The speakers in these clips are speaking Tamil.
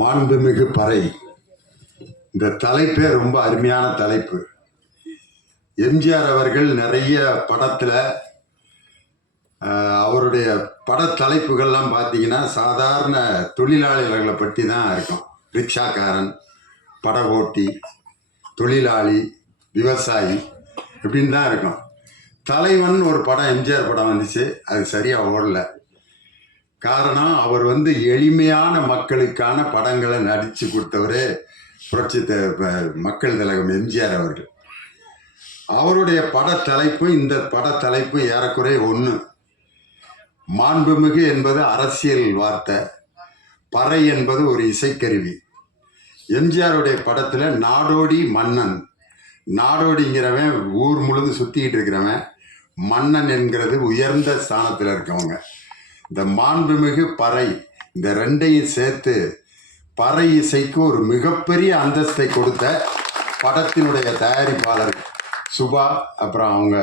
மாண்புமிகு பறை இந்த தலைப்பே ரொம்ப அருமையான தலைப்பு எம்ஜிஆர் அவர்கள் நிறைய படத்தில் அவருடைய பட தலைப்புகள்லாம் பார்த்தீங்கன்னா சாதாரண தொழிலாளர்களை பற்றி தான் இருக்கும் ரிக்ஷாக்காரன் பட ஓட்டி தொழிலாளி விவசாயி இப்படின்னு தான் இருக்கும் தலைவன் ஒரு படம் எம்ஜிஆர் படம் வந்துச்சு அது சரியாக ஓடலை காரணம் அவர் வந்து எளிமையான மக்களுக்கான படங்களை நடித்து கொடுத்தவர் புரட்சி மக்கள் திலகம் எம்ஜிஆர் அவர்கள் அவருடைய பட தலைப்பும் இந்த பட தலைப்பும் ஏறக்குறைய ஒன்று மாண்புமிகு என்பது அரசியல் வார்த்தை பறை என்பது ஒரு இசைக்கருவி எம்ஜிஆருடைய படத்தில் நாடோடி மன்னன் நாடோடிங்கிறவன் ஊர் முழுது சுற்றிக்கிட்டு இருக்கிறவன் மன்னன் என்கிறது உயர்ந்த ஸ்தானத்தில் இருக்கவங்க இந்த மாண்புமிகு பறை இந்த ரெண்டையும் சேர்த்து பறை இசைக்கு ஒரு மிகப்பெரிய அந்தஸ்தை கொடுத்த படத்தினுடைய தயாரிப்பாளர் சுபா அப்புறம் அவங்க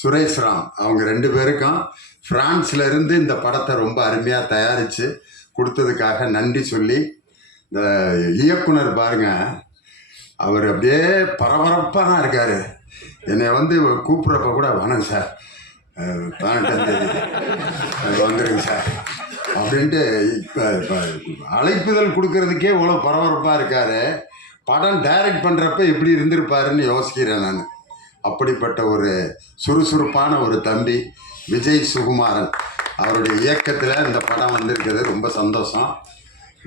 சுரேஷ்ராம் அவங்க ரெண்டு பேருக்கும் ஃப்ரான்ஸில் இருந்து இந்த படத்தை ரொம்ப அருமையாக தயாரித்து கொடுத்ததுக்காக நன்றி சொல்லி இந்த இயக்குனர் பாருங்க அவர் அப்படியே பரபரப்பாக தான் இருக்கார் என்னை வந்து கூப்பிட்றப்ப கூட வணக்கம் சார் பதினெட்டாம் தேதி சார் அப்படின்ட்டு இப்போ இப்போ அழைப்புதல் கொடுக்கறதுக்கே இவ்வளோ பரபரப்பாக இருக்கார் படம் டைரக்ட் பண்ணுறப்ப எப்படி இருந்திருப்பாருன்னு யோசிக்கிறேன் நான் அப்படிப்பட்ட ஒரு சுறுசுறுப்பான ஒரு தம்பி விஜய் சுகுமாரன் அவருடைய இயக்கத்தில் இந்த படம் வந்திருக்கிறது ரொம்ப சந்தோஷம்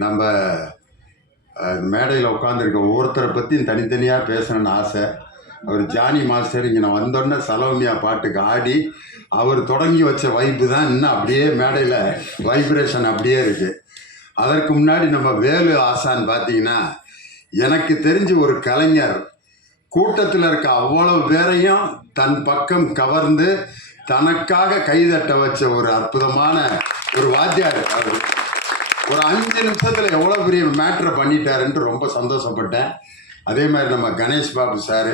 நம்ம மேடையில் உட்காந்துருக்க ஒவ்வொருத்தரை பற்றியும் தனித்தனியாக பேசணுன்னு ஆசை அவர் ஜானி மாஸ்டர் இங்கே நான் வந்தோடனே சலோமியா பாட்டுக்கு ஆடி அவர் தொடங்கி வச்ச வைப்பு தான் இன்னும் அப்படியே மேடையில் வைப்ரேஷன் அப்படியே இருக்குது அதற்கு முன்னாடி நம்ம வேலு ஆசான் பார்த்தீங்கன்னா எனக்கு தெரிஞ்சு ஒரு கலைஞர் கூட்டத்தில் இருக்க அவ்வளோ பேரையும் தன் பக்கம் கவர்ந்து தனக்காக கைதட்ட வச்ச ஒரு அற்புதமான ஒரு வாத்தியார் அவர் ஒரு அஞ்சு நிமிஷத்தில் எவ்வளோ பெரிய மேட்ரை பண்ணிட்டாருன்ட்டு ரொம்ப சந்தோஷப்பட்டேன் அதே மாதிரி நம்ம கணேஷ் பாபு சார்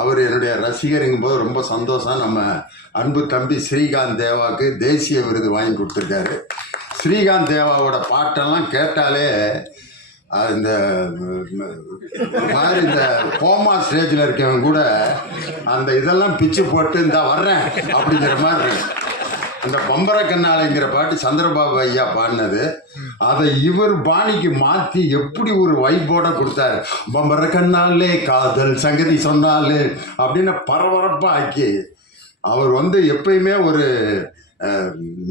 அவர் என்னுடைய ரசிகருங்கும் போது ரொம்ப சந்தோஷம் நம்ம அன்பு தம்பி ஸ்ரீகாந்த் தேவாவுக்கு தேசிய விருது வாங்கி கொடுத்துருக்காரு ஸ்ரீகாந்த் தேவாவோட பாட்டெல்லாம் கேட்டாலே இந்த மாதிரி இந்த கோமா ஸ்டேஜில் இருக்கவங்க கூட அந்த இதெல்லாம் பிச்சு போட்டு இந்த வர்றேன் அப்படிங்கிற மாதிரி இருக்கு அந்த பம்பர கண்ணாலைங்கிற பாட்டு சந்திரபாபு ஐயா பாடினது அதை இவர் பாணிக்கு மாற்றி எப்படி ஒரு வைப்போட கொடுத்தாரு பம்பர கண்ணாலே காதல் சங்கதி சொன்னாலே அப்படின்னு பரபரப்பாக ஆக்கி அவர் வந்து எப்பயுமே ஒரு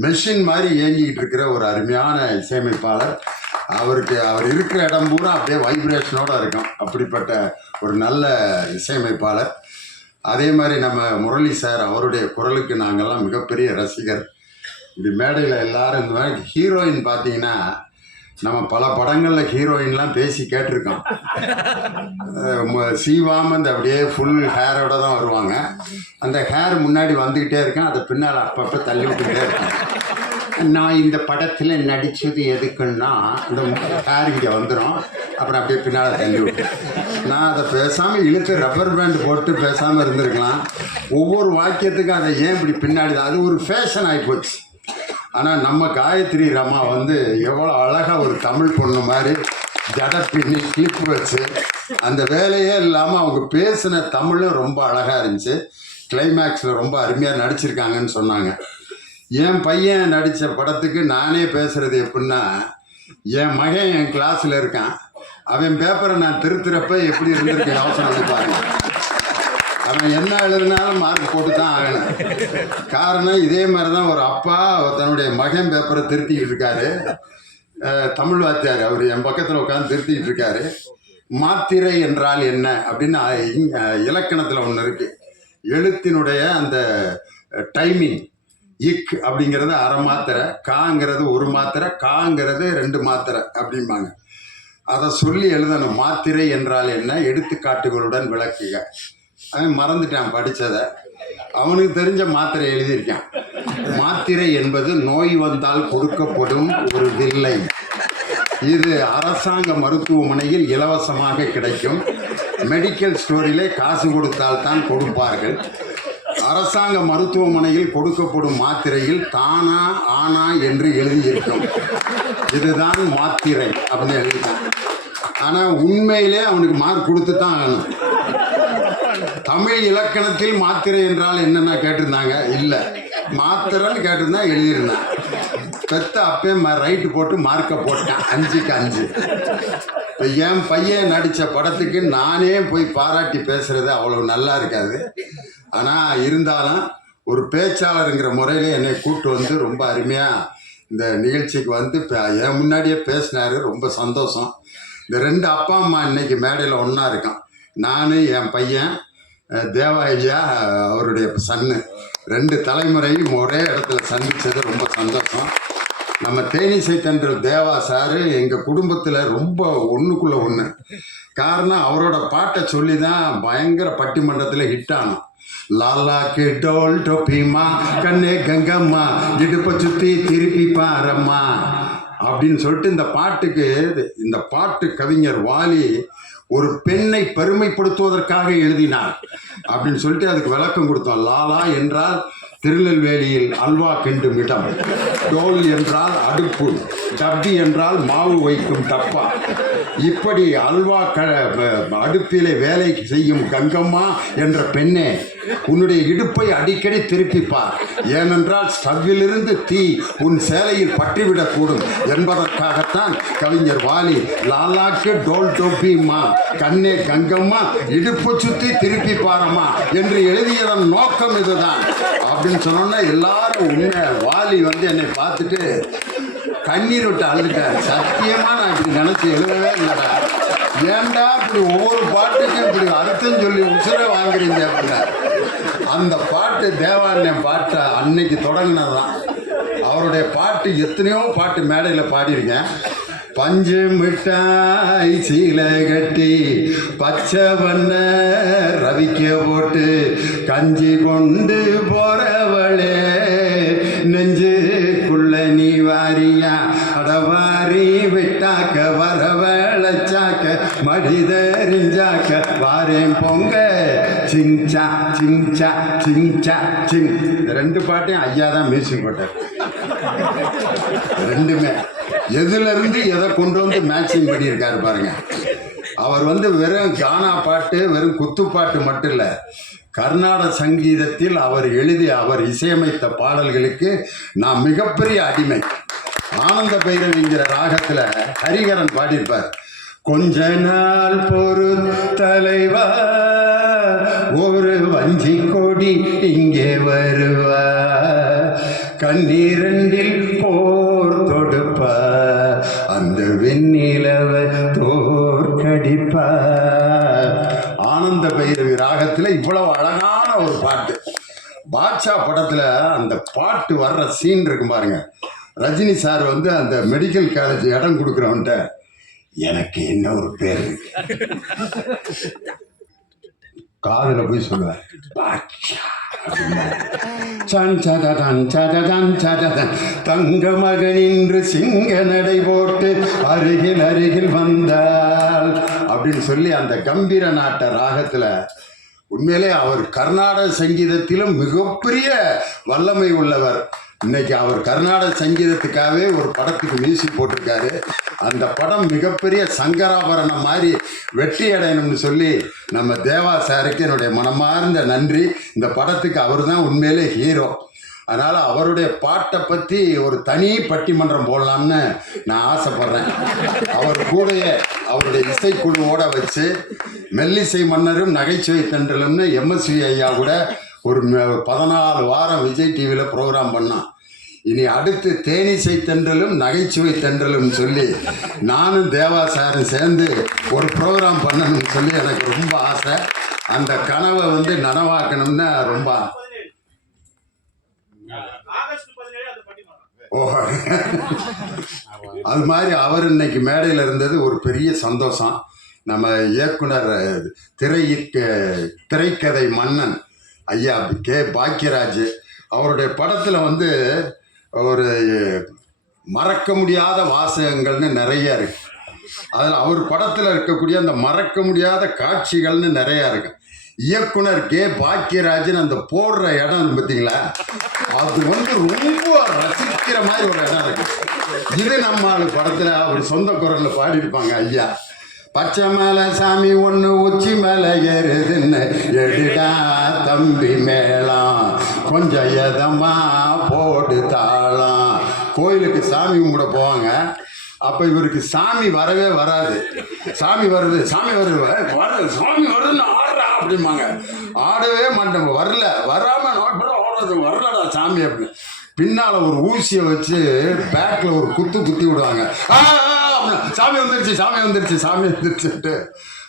மெஷின் மாதிரி இயங்கிக்கிட்டு இருக்கிற ஒரு அருமையான இசையமைப்பாளர் அவருக்கு அவர் இருக்கிற இடம் பூரா அப்படியே வைப்ரேஷனோடு இருக்கும் அப்படிப்பட்ட ஒரு நல்ல இசையமைப்பாளர் அதே மாதிரி நம்ம முரளி சார் அவருடைய குரலுக்கு நாங்கள்லாம் மிகப்பெரிய ரசிகர் இப்படி மேடையில் எல்லாரும் இந்த மாதிரி ஹீரோயின் பார்த்தீங்கன்னா நம்ம பல படங்களில் ஹீரோயின்லாம் பேசி கேட்டிருக்கோம் சீவாமந்த் அப்படியே ஃபுல் ஹேரோட தான் வருவாங்க அந்த ஹேர் முன்னாடி வந்துக்கிட்டே இருக்கேன் அதை பின்னால் அப்பப்போ தள்ளி விட்டுக்கிட்டே இருக்கேன் நான் இந்த படத்தில் நடித்தது எதுக்குன்னா இந்த ஹேர் இங்கே வந்துடும் அப்புறம் அப்படியே பின்னால் தள்ளி விட்டேன் நான் அதை பேசாமல் இழுத்து ரப்பர் பேண்ட் போட்டு பேசாமல் இருந்திருக்கலாம் ஒவ்வொரு வாக்கியத்துக்கும் அதை ஏன் இப்படி பின்னாடி அது ஒரு ஃபேஷன் ஆகிப்போச்சு ஆனால் நம்ம காயத்ரி ரமா வந்து எவ்வளோ அழகாக ஒரு தமிழ் பொண்ணு மாதிரி ஜட பின்னி கிளிப் வச்சு அந்த வேலையே இல்லாமல் அவங்க பேசின தமிழும் ரொம்ப அழகாக இருந்துச்சு கிளைமேக்ஸில் ரொம்ப அருமையாக நடிச்சிருக்காங்கன்னு சொன்னாங்க என் பையன் நடித்த படத்துக்கு நானே பேசுகிறது எப்படின்னா என் மகன் என் கிளாஸில் இருக்கான் அவன் பேப்பரை நான் திருத்துறப்ப எப்படி இருந்திருக்க அவசரம் பாருங்க அவன் என்ன எழுதினாலும் மார்க் போட்டு தான் ஆகணும் காரணம் இதே மாதிரி தான் ஒரு அப்பா தன்னுடைய மகன் பேப்பரை திருத்திக்கிட்டு இருக்காரு தமிழ் வாத்தியார் அவர் என் பக்கத்தில் உட்காந்து திருத்திக்கிட்டு இருக்காரு மாத்திரை என்றால் என்ன அப்படின்னு இலக்கணத்தில் ஒன்று இருக்கு எழுத்தினுடைய அந்த டைமிங் இக் அப்படிங்கிறது அரை மாத்திரை காங்கிறது ஒரு மாத்திரை காங்கிறது ரெண்டு மாத்திரை அப்படிம்பாங்க அதை சொல்லி எழுதணும் மாத்திரை என்றால் என்ன எடுத்துக்காட்டுகளுடன் விளக்குக அவன் மறந்துட்டான் படித்ததை அவனுக்கு தெரிஞ்ச மாத்திரை எழுதியிருக்கான் மாத்திரை என்பது நோய் வந்தால் கொடுக்கப்படும் ஒரு வில்லை இது அரசாங்க மருத்துவமனையில் இலவசமாக கிடைக்கும் மெடிக்கல் ஸ்டோரிலே காசு கொடுத்தால்தான் கொடுப்பார்கள் அரசாங்க மருத்துவமனையில் கொடுக்கப்படும் மாத்திரையில் தானா ஆனா என்று எழுதியிருக்கும் இதுதான் மாத்திரை அப்படின்னு எழுதிட்டான் ஆனால் உண்மையிலே அவனுக்கு மார்க் கொடுத்து தான் ஆகணும் தமிழ் இலக்கணத்தில் மாத்திரை என்றால் என்னென்ன கேட்டிருந்தாங்க இல்லை மாத்திரன்னு கேட்டிருந்தா எழுதியிருந்தான் பெத்த அப்பே ரைட்டு போட்டு மார்க்கை போட்டான் அஞ்சுக்கு அஞ்சு என் பையன் நடித்த படத்துக்கு நானே போய் பாராட்டி பேசுகிறது அவ்வளோ நல்லா இருக்காது ஆனால் இருந்தாலும் ஒரு பேச்சாளருங்கிற முறையில் என்னை கூப்பிட்டு வந்து ரொம்ப அருமையாக இந்த நிகழ்ச்சிக்கு வந்து என் முன்னாடியே பேசினார் ரொம்ப சந்தோஷம் இந்த ரெண்டு அப்பா அம்மா இன்னைக்கு மேடையில் ஒன்றா இருக்கான் நான் என் பையன் தேவா ஐயா அவருடைய சன்னு ரெண்டு தலைமுறையும் ஒரே இடத்துல சந்தித்தது ரொம்ப சந்தோஷம் நம்ம தேனிசை தென்றல் தேவா சார் எங்கள் குடும்பத்தில் ரொம்ப ஒன்றுக்குள்ளே ஒன்று காரணம் அவரோட பாட்டை சொல்லி தான் பயங்கர பட்டிமன்றத்தில் ஹிட் ஆனோம் லாலா டோல் டொப்பிமா கண்ணே கங்கம்மா இடுப்பை சுற்றி திருப்பி பாரம்மா அப்படின்னு சொல்லிட்டு இந்த பாட்டுக்கு இந்த பாட்டு கவிஞர் வாலி ஒரு பெண்ணை பெருமைப்படுத்துவதற்காக எழுதினார் அப்படின்னு சொல்லிட்டு அதுக்கு விளக்கம் கொடுத்தோம் லாலா என்றால் திருநெல்வேலியில் அல்வா கிண்டும் இடம் டோல் என்றால் அடுப்பு டப்பி என்றால் மாவு வைக்கும் டப்பா இப்படி அல்வா க அடுப்பிலே வேலை செய்யும் கங்கம்மா என்ற பெண்ணே உன்னுடைய இடுப்பை அடிக்கடி திருப்பிப்பார் ஏனென்றால் ஸ்டவ்விலிருந்து தீ உன் சேலையில் பற்றிவிடக்கூடும் என்பதற்காகத்தான் கவிஞர் வாலி லாலாக்கு டோல் டோப்பிம்மா கண்ணே கங்கம்மா இடுப்பு சுத்தி திருப்பி என்று எழுதியதன் நோக்கம் இதுதான் அப்படின்னு சொன்னோன்னா எல்லாரும் உண்மை வாலி வந்து என்னை பார்த்துட்டு கண்ணீர் விட்டு அழுதுட்டார் சத்தியமாக நான் இப்படி நினச்சி எழுதவே இல்லைடா ஏண்டா இப்படி ஒவ்வொரு பாட்டுக்கும் இப்படி அர்த்தம் சொல்லி உசுரை வாங்குறீங்க அப்படின்னா அந்த பாட்டு தேவாலயம் பாட்டை அன்னைக்கு தொடங்கினது அவருடைய பாட்டு எத்தனையோ பாட்டு மேடையில் பாடியிருக்கேன் பஞ்சு மிட்டாய் சீலை கட்டி பச்சை வண்ண ரவிக்க போட்டு கஞ்சி கொண்டு வாடிதறிஞ்சாக்க வாரேன் பொங்க சிங்சா சிங்சா சிங்சா சிங் இந்த ரெண்டு பாட்டையும் ஐயா தான் மியூசிக் போட்டார் ரெண்டுமே எதுலேருந்து எதை கொண்டு வந்து மேட்சிங் பண்ணியிருக்காரு பாருங்க அவர் வந்து வெறும் கானா பாட்டு வெறும் குத்துப்பாட்டு மட்டும் இல்லை கர்நாடக சங்கீதத்தில் அவர் எழுதி அவர் இசையமைத்த பாடல்களுக்கு நான் மிகப்பெரிய அடிமை ஆனந்த பைரவிங்கிற ராகத்தில் ஹரிகரன் பாடியிருப்பார் கொஞ்ச நாள் பொறு தலைவா ஒரு வஞ்சி கொடி இங்கே வருவா கண்ணீரண்டில் போர் தொடுப்பா அந்த வெண்ணிலவ கடிப்பா ஆனந்த பைரவி ராகத்தில் இவ்வளவு அழகான ஒரு பாட்டு பாட்ஷா படத்தில் அந்த பாட்டு வர்ற சீன் இருக்கு பாருங்க ரஜினி சார் வந்து அந்த மெடிக்கல் காலேஜ் இடம் கொடுக்குறவன்ட்ட எனக்கு என்ன ஒரு பேர் இருக்கு காதுல போய் சொல்லுவேன் தங்க மகன் இன்று சிங்க நடை போட்டு அருகில் அருகில் வந்தால் அப்படின்னு சொல்லி அந்த கம்பீர நாட்ட ராகத்துல உண்மையிலே அவர் கர்நாடக சங்கீதத்திலும் மிகப்பெரிய வல்லமை உள்ளவர் இன்னைக்கு அவர் கர்நாடக சங்கீதத்துக்காகவே ஒரு படத்துக்கு மியூசிக் போட்டிருக்காரு அந்த படம் மிகப்பெரிய சங்கராபரணம் மாதிரி வெற்றி அடையணும்னு சொல்லி நம்ம தேவா சாருக்கு என்னுடைய மனமார்ந்த நன்றி இந்த படத்துக்கு அவர் தான் உண்மையிலே ஹீரோ அதனால் அவருடைய பாட்டை பற்றி ஒரு தனி பட்டிமன்றம் போடலாம்னு நான் ஆசைப்பட்றேன் அவர் கூடைய அவருடைய இசைக்குழுவோட வச்சு மெல்லிசை மன்னரும் நகைச்சுவை தென்றலும்னு எம்எஸ்வி ஐயா கூட ஒரு பதினாலு வாரம் விஜய் டிவியில் ப்ரோக்ராம் பண்ணான் இனி அடுத்து தேனிசை தென்றலும் நகைச்சுவை தென்றலும் சொல்லி நானும் தேவா சாரும் சேர்ந்து ஒரு ப்ரோக்ராம் பண்ணணும்னு சொல்லி எனக்கு ரொம்ப ஆசை அந்த கனவை வந்து நனவாக்கணும்னு ரொம்ப ஓ அது மாதிரி அவர் இன்னைக்கு மேடையில் இருந்தது ஒரு பெரிய சந்தோஷம் நம்ம இயக்குனர் திரை திரைக்கதை மன்னன் ஐயா கே பாக்கியராஜ் அவருடைய படத்தில் வந்து ஒரு மறக்க முடியாத வாசகங்கள்னு நிறைய இருக்கு அதில் அவர் படத்தில் இருக்கக்கூடிய அந்த மறக்க முடியாத காட்சிகள்னு நிறையா இருக்கு இயக்குனர் கே பாக்கியராஜன் அந்த போடுற இடம் பார்த்தீங்களா அது வந்து ரொம்ப ரசிக்கிற மாதிரி ஒரு இடம் இருக்கு இது நம்மால் படத்தில் அவர் சொந்த குரலில் இருப்பாங்க ஐயா பச்சை மலை சாமி ஒன்று உச்சி மலை ஏறுதுன்னு எடுடா தம்பி மேளம் கொஞ்சம் எதமா போட்டு தாளாம் கோயிலுக்கு சாமி கும்பிட போவாங்க அப்போ இவருக்கு சாமி வரவே வராது சாமி வருது சாமி வருது சாமி வருதுன்னு ஆடுறா அப்படிம்பாங்க ஆடவே மாட்டோம் வரல வராமல் ஆடுறது வரலடா சாமி அப்படின்னு பின்னால் ஒரு ஊசியை வச்சு பேக்கில் ஒரு குத்து குத்தி விடுவாங்க ஆ சாமி வந்துருச்சு சாமி வந்துருச்சு சாமி வந்துருச்சுட்டு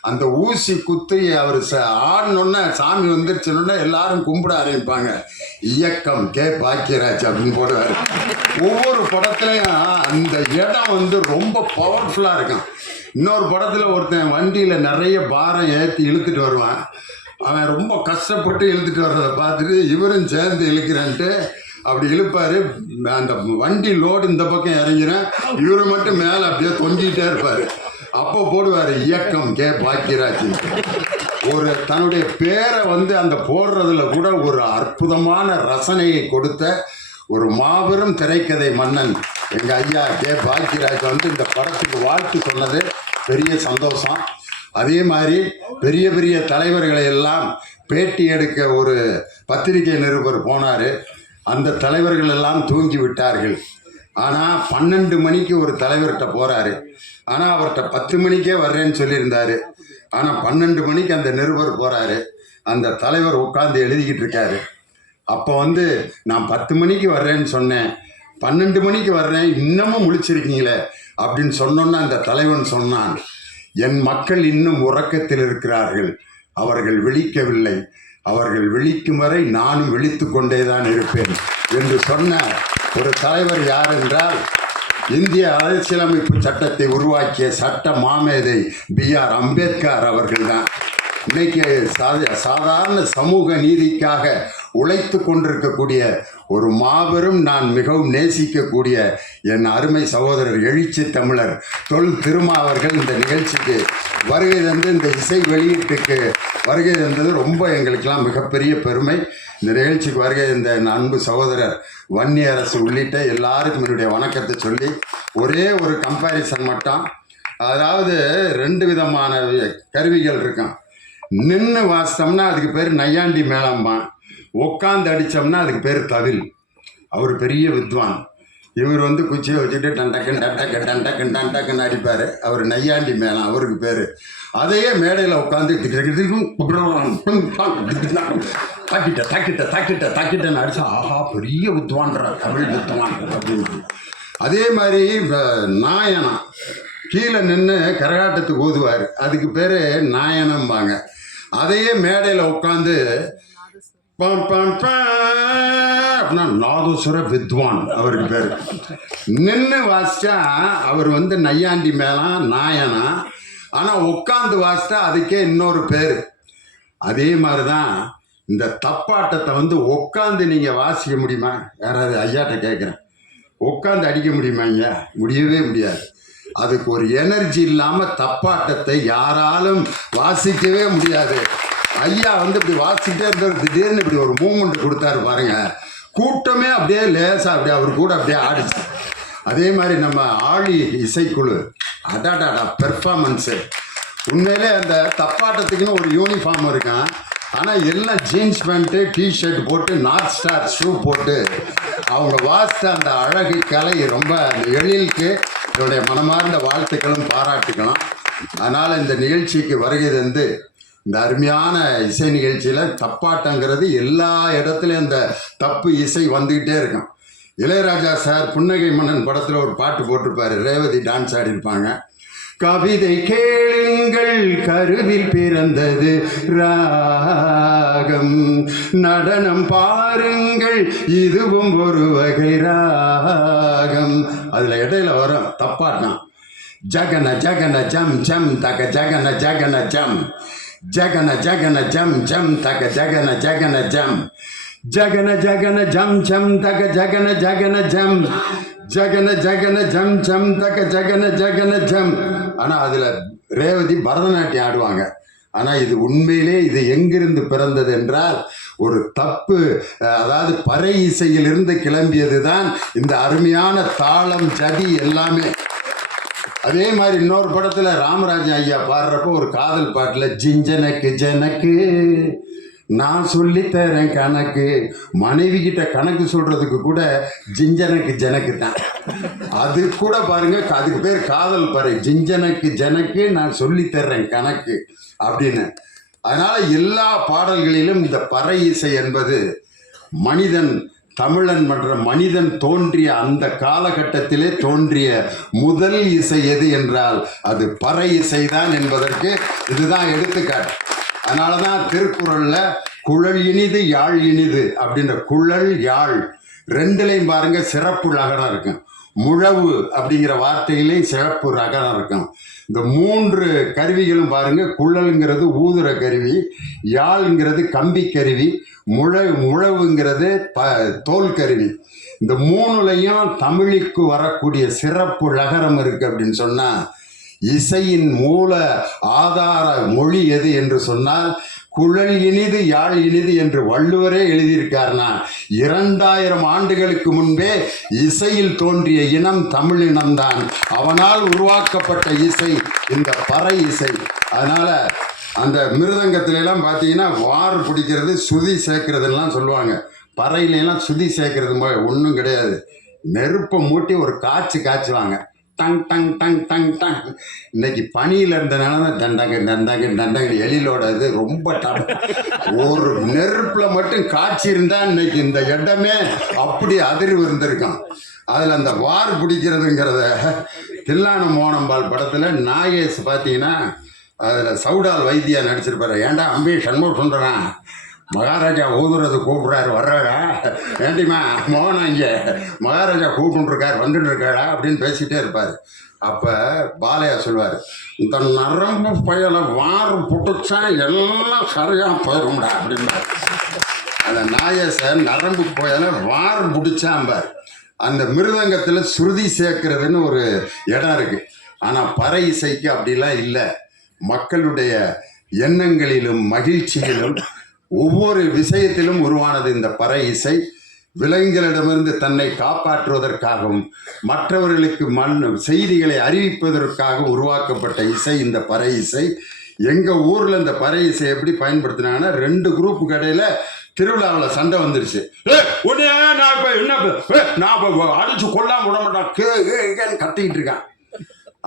அந்த ஊசி குத்து அவர் ஆடணுன்னா சாமி வந்துருச்சுன்னு எல்லாரும் கும்பிட ஆரம்பிப்பாங்க இயக்கம் கே பாக்கியராஜ் அப்படின்னு போடுவார் ஒவ்வொரு படத்துலையும் அந்த இடம் வந்து ரொம்ப பவர்ஃபுல்லாக இருக்கும் இன்னொரு படத்தில் ஒருத்தன் வண்டியில் நிறைய பாரம் ஏற்றி இழுத்துட்டு வருவான் அவன் ரொம்ப கஷ்டப்பட்டு இழுத்துட்டு வர்றதை பார்த்துட்டு இவரும் சேர்ந்து இழுக்கிறான்ட்டு அப்படி இழுப்பார் அந்த வண்டி லோடு இந்த பக்கம் இறங்கினேன் இவரு மட்டும் மேலே அப்படியே தொங்கிட்டே இருப்பார் அப்போ போடுவார் இயக்கம் கே பாக்கியராஜ் ஒரு தன்னுடைய பேரை வந்து அந்த போடுறதுல கூட ஒரு அற்புதமான ரசனையை கொடுத்த ஒரு மாபெரும் திரைக்கதை மன்னன் எங்கள் ஐயா கே பாக்கியராஜ் வந்து இந்த படத்துக்கு வாழ்த்து சொன்னது பெரிய சந்தோஷம் அதே மாதிரி பெரிய பெரிய தலைவர்களை எல்லாம் பேட்டி எடுக்க ஒரு பத்திரிகை நிருபர் போனார் அந்த தலைவர்கள் எல்லாம் தூங்கி விட்டார்கள் ஆனால் பன்னெண்டு மணிக்கு ஒரு தலைவர்கிட்ட போகிறாரு ஆனால் அவர்கிட்ட பத்து மணிக்கே வர்றேன்னு சொல்லியிருந்தாரு ஆனால் பன்னெண்டு மணிக்கு அந்த நிருபர் போகிறாரு அந்த தலைவர் உட்காந்து எழுதிக்கிட்டு இருக்காரு அப்போ வந்து நான் பத்து மணிக்கு வர்றேன்னு சொன்னேன் பன்னெண்டு மணிக்கு வர்றேன் இன்னமும் முழிச்சிருக்கீங்களே அப்படின்னு சொன்னோன்னா அந்த தலைவன் சொன்னான் என் மக்கள் இன்னும் உறக்கத்தில் இருக்கிறார்கள் அவர்கள் விழிக்கவில்லை அவர்கள் விழிக்கும் வரை நானும் விழித்து கொண்டேதான் இருப்பேன் என்று சொன்ன ஒரு தலைவர் யார் என்றால் இந்திய அரசியலமைப்பு சட்டத்தை உருவாக்கிய சட்ட மாமேதை பி ஆர் அம்பேத்கர் அவர்கள் தான் இன்னைக்கு சாதாரண சமூக நீதிக்காக உழைத்து கொண்டிருக்கக்கூடிய ஒரு மாபெரும் நான் மிகவும் நேசிக்கக்கூடிய என் அருமை சகோதரர் எழுச்சி தமிழர் தொல் திருமா அவர்கள் இந்த நிகழ்ச்சிக்கு வருகை தந்து இந்த இசை வெளியீட்டுக்கு வருகை தந்தது ரொம்ப எங்களுக்கெல்லாம் மிகப்பெரிய பெருமை இந்த நிகழ்ச்சிக்கு வருகை இந்த அன்பு சகோதரர் வன்னி அரசு உள்ளிட்ட எல்லாருக்கும் என்னுடைய வணக்கத்தை சொல்லி ஒரே ஒரு கம்பாரிசன் மட்டும் அதாவது ரெண்டு விதமான கருவிகள் இருக்கான் நின்று வாசித்தோம்னா அதுக்கு பேர் நையாண்டி மேளம்பான் உட்காந்து அடித்தோம்னா அதுக்கு பேர் தவில் அவர் பெரிய வித்வான் இவர் வந்து குச்சியை வச்சுட்டு டண்டக்கன் டண்டக்கன் டண்டக்கன் டண்டக்கன் அடிப்பார் அவர் நையாண்டி மேலாம் அவருக்கு பேர் அதையே மேடையில் உட்காந்து தக்கிட்ட தக்கிட்ட தக்கிட்ட தக்கிட்டன்னு அடித்தா ஆஹா பெரிய வித்வான்ற தமிழ் வித்வான் அப்படின்னு அதே மாதிரி இப்போ நாயனா கீழே நின்று கரகாட்டத்துக்கு ஓதுவார் அதுக்கு பேர் நாயனம்பாங்க அதையே மேடையில் உட்காந்து அப்படின்னா வித்வான் அவருக்கு பேர் நின்று வாசிச்சா அவர் வந்து நையாண்டி மேலாம் நாயனா ஆனால் உட்காந்து வாசித்தா அதுக்கே இன்னொரு பேர் அதே மாதிரி தான் இந்த தப்பாட்டத்தை வந்து உட்காந்து நீங்கள் வாசிக்க முடியுமா யாராவது ஐயாட்ட கேட்குறேன் உட்காந்து அடிக்க முடியுமா ஐயா முடியவே முடியாது அதுக்கு ஒரு எனர்ஜி இல்லாமல் தப்பாட்டத்தை யாராலும் வாசிக்கவே முடியாது ஐயா வந்து இப்படி வாசிக்கிட்டே இருந்தவர் திடீர்னு இப்படி ஒரு மூமெண்ட் கொடுத்தாரு பாருங்க கூட்டமே அப்படியே லேசாக அப்படியே அவர் கூட அப்படியே ஆடிச்சு அதே மாதிரி நம்ம ஆழி இசைக்குழு அடாடாடா பெர்ஃபார்மன்ஸு உண்மையிலே அந்த தப்பாட்டத்துக்குன்னு ஒரு யூனிஃபார்ம் இருக்கான் ஆனால் எல்லாம் ஜீன்ஸ் பேண்ட்டு டிஷர்ட் போட்டு நார்த் ஸ்டார் ஷூ போட்டு அவங்க வாசித்த அந்த அழகு கலை ரொம்ப அந்த எழிலுக்கு என்னுடைய மனமார்ந்த வாழ்த்துக்களும் பாராட்டுக்கலாம் அதனால் இந்த நிகழ்ச்சிக்கு வருகை வந்து இந்த அருமையான இசை நிகழ்ச்சியில் தப்பாட்டங்கிறது எல்லா இடத்துலையும் அந்த தப்பு இசை வந்துக்கிட்டே இருக்கும் இளையராஜா சார் புன்னகை மன்னன் படத்தில் ஒரு பாட்டு போட்டிருப்பார் ரேவதி டான்ஸ் ஆடிருப்பாங்க கவிதை கேளுங்கள் கருவில் பிறந்தது ராகம் நடனம் பாருங்கள் இதுவும் ஒரு வகை ராகம் அதில் இடையில வரும் தப்பாட்டான் ஜகன ஜகன ஜம் ஜம் தக ஜகன ஜகன ஜம் ஜகன ஜகன ஜம் ஜம் தக ஜகன ஜகன ஜம் ஜகன ஜகன ஜம் ஜம் தக ஜகன ஜகன ஜம் ஜகன ஜகன ஜம் ஜம் தக ஜகன ஜகன ஜம் ஆனால் அதில் ரேவதி பரதநாட்டியம் ஆடுவாங்க ஆனால் இது உண்மையிலே இது எங்கிருந்து பிறந்தது என்றால் ஒரு தப்பு அதாவது பறை இசையிலிருந்து கிளம்பியது தான் இந்த அருமையான தாளம் ஜதி எல்லாமே அதே மாதிரி இன்னொரு படத்தில் ராமராஜன் ஐயா பாடுறப்போ ஒரு காதல் பாட்டில் ஜிஞ்சனக்கு ஜனக்கு நான் சொல்லித்தரேன் கணக்கு மனைவி கிட்ட கணக்கு சொல்றதுக்கு கூட ஜிஞ்சனக்கு ஜனக்கு தான் அது கூட பாருங்க அதுக்கு பேர் காதல் பாரு ஜிஞ்சனக்கு ஜனக்கு நான் தர்றேன் கணக்கு அப்படின்னு அதனால எல்லா பாடல்களிலும் இந்த பறை இசை என்பது மனிதன் தமிழன் என்ற மனிதன் தோன்றிய அந்த காலகட்டத்திலே தோன்றிய முதல் இசை எது என்றால் அது பறை இசைதான் என்பதற்கு இதுதான் எடுத்துக்காட்டு அதனால தான் திருக்குறளில் குழல் இனிது யாழ் இனிது அப்படின்ற குழல் யாழ் ரெண்டுலையும் பாருங்க சிறப்பு நகரம் இருக்கும் முழவு அப்படிங்கிற வார்த்தையிலே சிறப்பு ரகம் இருக்கும் இந்த மூன்று கருவிகளும் பாருங்க குழலுங்கிறது ஊதுர கருவி யாழ்ங்கிறது கம்பி கருவி முழ முழவுங்கிறது ப தோல் கருவி இந்த மூணுலையும் தமிழுக்கு வரக்கூடிய சிறப்பு லகரம் இருக்குது அப்படின்னு சொன்னால் இசையின் மூல ஆதார மொழி எது என்று சொன்னால் குழல் இனிது யாழ் இனிது என்று வள்ளுவரே எழுதியிருக்காருனா இரண்டாயிரம் ஆண்டுகளுக்கு முன்பே இசையில் தோன்றிய இனம் தமிழ் இனம்தான் அவனால் உருவாக்கப்பட்ட இசை இந்த பறை இசை அதனால அந்த மிருதங்கத்துல எல்லாம் பார்த்தீங்கன்னா வார் பிடிக்கிறது சுதி சேர்க்கறதுலாம் சொல்லுவாங்க பறையிலாம் சுதி சேர்க்கறது ஒன்றும் கிடையாது நெருப்பை மூட்டி ஒரு காய்ச்சி காய்ச்சுவாங்க டங் டங் டங் டங் டங் இன்னைக்கு பனியில் இருந்தனால தான் தண்டங்க தண்டங்க தண்டங்க எழிலோட இது ரொம்ப ஒரு நெருப்பில் மட்டும் காய்ச்சி இருந்தா இன்னைக்கு இந்த இடமே அப்படி அதிர்வு இருந்திருக்கான் அதில் அந்த வார் பிடிக்கிறதுங்கிறத தில்லான மோனம்பால் படத்தில் நாகேஷ் பார்த்தீங்கன்னா அதில் சவுடால் வைத்தியா நடிச்சிருப்பாரு ஏன்டா அம்பே சண்முக சுந்தரன் மகாராஜா ஊதுறது கூப்பிட்றாரு வர்றாரா ஏண்டிமா மோகனா இங்கே மகாராஜா கூப்பிட்டுருக்காரு வந்துட்டு இருக்காரா அப்படின்னு பேசிகிட்டே இருப்பார் அப்போ பாலையா சொல்லுவார் இந்த நரம்பு பயலை வாரம் புட்டுச்சா எல்லாம் சரியாக போயிடும்டா அப்படின்பார் அந்த நாயச நரம்பு பயலை வாரம் பிடிச்சாம்பார் அந்த மிருதங்கத்தில் ஸ்ருதி சேர்க்கறதுன்னு ஒரு இடம் இருக்குது ஆனால் பறை இசைக்கு அப்படிலாம் இல்லை மக்களுடைய எண்ணங்களிலும் மகிழ்ச்சியிலும் ஒவ்வொரு விஷயத்திலும் உருவானது இந்த பறை இசை விலங்குகளிடமிருந்து தன்னை காப்பாற்றுவதற்காகவும் மற்றவர்களுக்கு மண் செய்திகளை அறிவிப்பதற்காக உருவாக்கப்பட்ட இசை இந்த பறை இசை எங்கள் ஊரில் இந்த பறை இசை எப்படி பயன்படுத்தினாங்கன்னா ரெண்டு குரூப் கடையில் திருவிழாவில் சண்டை வந்துருச்சு உடனே நான் இப்போ என்ன நான் அடிச்சு கொல்லாம விட மாட்டேன் கே ஏன்னு கத்திக்கிட்டு இருக்கான்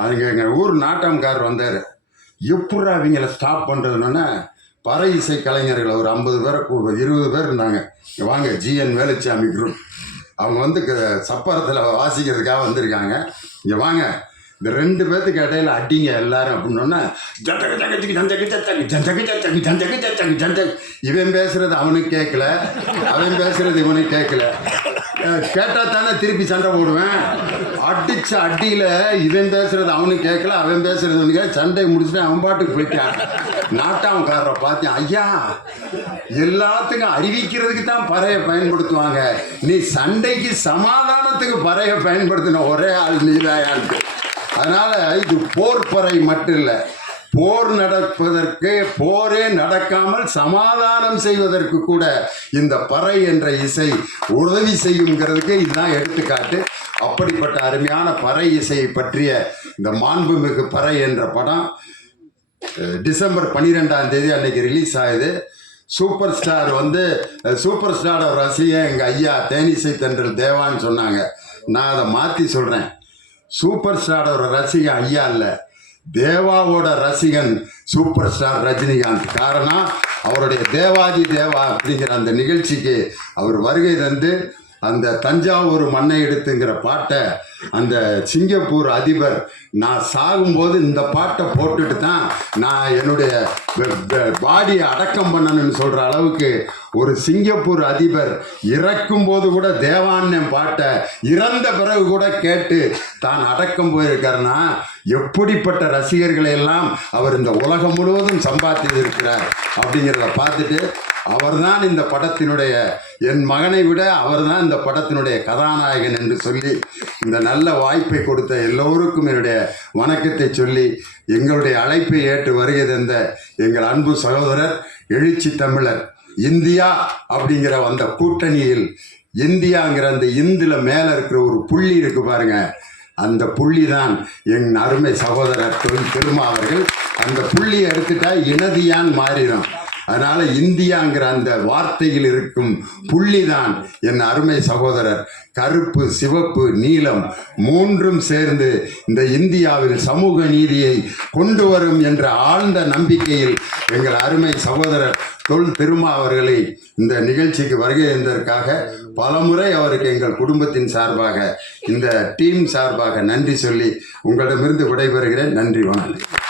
அதுங்க எங்கள் ஊர் நாட்டாம்கார் வந்தார் எப்படா அவங்கள ஸ்டாப் பண்ணுறதுன்னா பற இசை கலைஞர்கள் ஒரு ஐம்பது பேர் இருபது பேர் இருந்தாங்க வாங்க ஜிஎன் வேலுச்சாமி குரூப் அவங்க வந்து சப்பரத்தில் வாசிக்கிறதுக்காக வந்திருக்காங்க இங்கே வாங்க இந்த ரெண்டு பேர்த்துக்கு இடையில அடிங்க எல்லாரும் அப்படின்னோன்னா ஜந்தக இவன் பேசுறது அவனுக்கு கேட்கல அவன் பேசுறது இவனுக்கு கேட்கல கேட்டால் தானே திருப்பி சண்டை போடுவேன் அடிச்ச அடியில் இவன் பேசுறது அவனுக்கு கேட்கல அவன் பேசுறது சண்டை முடிச்சுட்டு அவன் பாட்டுக்கு போயிட்டான் நாட்டாம் காரரை பார்த்தேன் ஐயா எல்லாத்துக்கும் அறிவிக்கிறதுக்கு தான் பறையை பயன்படுத்துவாங்க நீ சண்டைக்கு சமாதானத்துக்கு பறையை பயன்படுத்தின ஒரே ஆள் நீதாயான்ட்டு அதனால் இது போர் பறை மட்டும் இல்லை போர் நடப்பதற்கு போரே நடக்காமல் சமாதானம் செய்வதற்கு கூட இந்த பறை என்ற இசை உதவி செய்யுங்கிறதுக்கு இதுதான் எடுத்துக்காட்டு அப்படிப்பட்ட அருமையான பறை இசையை பற்றிய இந்த மாண்புமிகு பறை என்ற படம் டிசம்பர் பன்னிரெண்டாம் தேதி அன்னைக்கு ரிலீஸ் ஆகுது சூப்பர் ஸ்டார் வந்து சூப்பர் ஸ்டாரோட ரசிகன் எங்கள் ஐயா தேனிசை தென்றல் தேவான்னு சொன்னாங்க நான் அதை மாற்றி சொல்கிறேன் சூப்பர் ஸ்டாரோட ரசிகன் ஐயா இல்லை தேவாவோட ரசிகன் சூப்பர் ஸ்டார் ரஜினிகாந்த் காரணம் அவருடைய தேவாதி தேவா அப்படிங்கிற அந்த நிகழ்ச்சிக்கு அவர் வருகை தந்து அந்த தஞ்சாவூர் மண்ணை எடுத்துங்கிற பாட்டை அந்த சிங்கப்பூர் அதிபர் நான் சாகும்போது இந்த பாட்டை போட்டுட்டு தான் நான் என்னுடைய பாடியை அடக்கம் பண்ணணும்னு சொல்கிற அளவுக்கு ஒரு சிங்கப்பூர் அதிபர் இறக்கும் போது கூட தேவான்யம் பாட்டை இறந்த பிறகு கூட கேட்டு தான் அடக்கம் போயிருக்காருன்னா எப்படிப்பட்ட ரசிகர்களை எல்லாம் அவர் இந்த உலகம் முழுவதும் இருக்கிறார் அப்படிங்கிறத பார்த்துட்டு அவர்தான் இந்த படத்தினுடைய என் மகனை விட அவர்தான் இந்த படத்தினுடைய கதாநாயகன் என்று சொல்லி இந்த நல்ல வாய்ப்பை கொடுத்த எல்லோருக்கும் என்னுடைய வணக்கத்தை சொல்லி எங்களுடைய அழைப்பை ஏற்று வருகிறது எங்கள் அன்பு சகோதரர் எழுச்சி தமிழர் இந்தியா அப்படிங்கிற அந்த கூட்டணியில் இந்தியாங்கிற அந்த இந்துல மேலே இருக்கிற ஒரு புள்ளி இருக்கு பாருங்க அந்த புள்ளி தான் என் அருமை சகோதரர் தொழில் பெருமா அவர்கள் அந்த புள்ளியை எடுத்துட்டா இனதியான் மாறிடும் அதனால இந்தியாங்கிற அந்த வார்த்தையில் இருக்கும் புள்ளி தான் என் அருமை சகோதரர் கருப்பு சிவப்பு நீலம் மூன்றும் சேர்ந்து இந்த இந்தியாவில் சமூக நீதியை கொண்டு வரும் என்ற ஆழ்ந்த நம்பிக்கையில் எங்கள் அருமை சகோதரர் தொல் திருமா அவர்களை இந்த நிகழ்ச்சிக்கு வருகை இருந்ததற்காக பலமுறை அவருக்கு எங்கள் குடும்பத்தின் சார்பாக இந்த டீம் சார்பாக நன்றி சொல்லி உங்களிடமிருந்து விடைபெறுகிறேன் நன்றி வணக்கம்